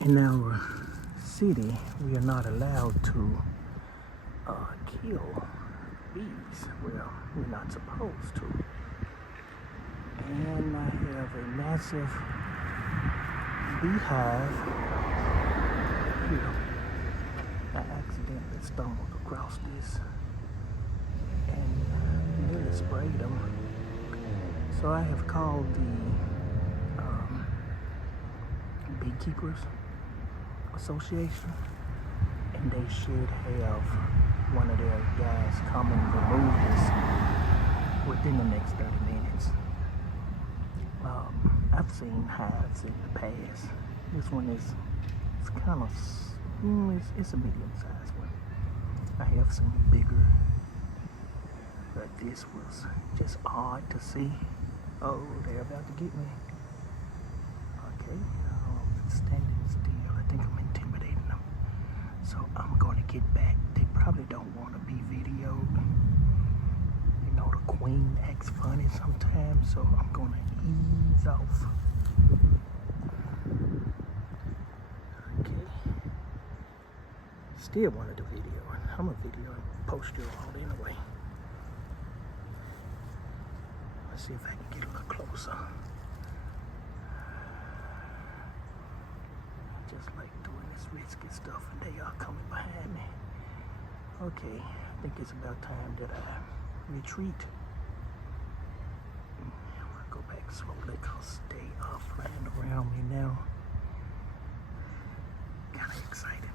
In our city, we are not allowed to kill bees. Well, we're not supposed to. And I have a massive beehive here. I accidentally stumbled across this and nearly sprayed them. So I have called the Beekeepers Association, and they should have one of their guys come and remove this within the next 30 minutes. I've seen hives in the past. This one is kind of, it's a medium-sized one. I have seen bigger, but this was just odd to see. Oh, they're about to get me. Okay, standing still. I think I'm intimidating them. So I'm going to get back. They probably don't want to be videoed. You know, the queen acts funny sometimes, so I'm going to ease off. Okay. Still wanted a video. I'm a video and post you all anyway. Let's see if I can get a little closer. Just like doing this risky stuff, and they are coming behind me. Okay, I think it's about time that I retreat. I'm gonna go back slowly because they are flying around me now. Kinda excited.